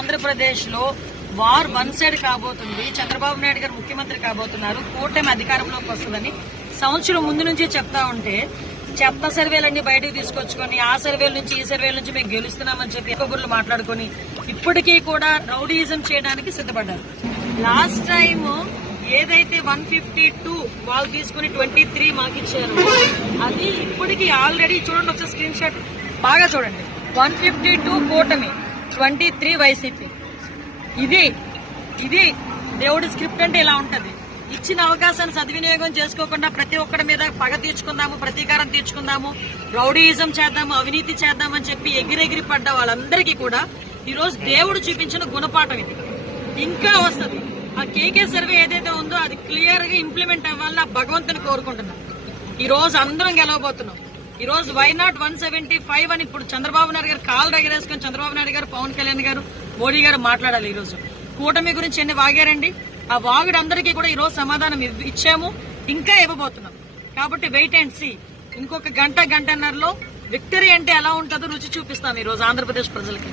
ఆంధ్రప్రదేశ్లో war one side కాబోతుంది. చంద్రబాబు నాయుడు గారు ముఖ్యమంత్రి కాబోతున్నారు. కూటమి అధికారంలోకి వస్తుందని సంవత్సరం ముందు నుంచి చెప్తా ఉంటే చెత్త సర్వేలన్నీ బయటకు తీసుకొచ్చుకొని ఆ సర్వేల నుంచి ఈ సర్వేల నుంచి మేము గెలుస్తున్నామని చెప్పి కబుర్లు మాట్లాడుకొని ఇప్పటికీ కూడా రౌడీయిజం చేయడానికి సిద్ధపడ్డారు. లాస్ట్ టైం ఏదైతే వన్ ఫిఫ్టీ టూ వాళ్ళు తీసుకుని ట్వంటీ త్రీ మాకు ఇచ్చారు అది ఇప్పటికీ ఆల్రెడీ చూడండి ఒకసారి స్క్రీన్ షాట్ బాగా చూడండి. వన్ ఫిఫ్టీ టూ కూటమి. Twenty three YCP. ఇది ఇది దేవుడి స్క్రిప్ట్ అంటే ఇలా ఉంటుంది. ఇచ్చిన అవకాశాన్ని సద్వినియోగం చేసుకోకుండా ప్రతి ఒక్కరి మీద పగ తీర్చుకుందాము ప్రతీకారం తీర్చుకుందాము రౌడీయిజం చేద్దాము అవినీతి చేద్దామని చెప్పి ఎగిరెగిరి పడ్డ వాళ్ళందరికీ కూడా ఈరోజు దేవుడు చూపించిన గుణపాఠం ఇది. ఇంకా వస్తుంది. ఆ కేకే సర్వే ఏదైతే ఉందో అది క్లియర్గా ఇంప్లిమెంట్ అవ్వాలని నా భగవంతుని కోరుకుంటున్నాను ఈరోజు అందరం గెలవబోతున్నాం. ఈ రోజు why not one seventy five అని ఇప్పుడు చంద్రబాబు నాయుడు గారు కాలు దగ్గరేసుకొని చంద్రబాబు నాయుడు గారు పవన్ కళ్యాణ్ గారు మోడీ గారు మాట్లాడాలి ఈ రోజు కూటమి గురించి ఎన్ని వాగారండి? ఆ వాగుడు అందరికీ కూడా ఈ రోజు సమాధానం ఇచ్చాము ఇంకా ఇవ్వబోతున్నాం. కాబట్టి వెయిట్ అండ్ సీ. ఇంకొక గంట గంటన్నరలో విక్టరీ అంటే ఎలా ఉంటుందో రుచి చూపిస్తాం ఈ రోజు ఆంధ్రప్రదేశ్ ప్రజలకి.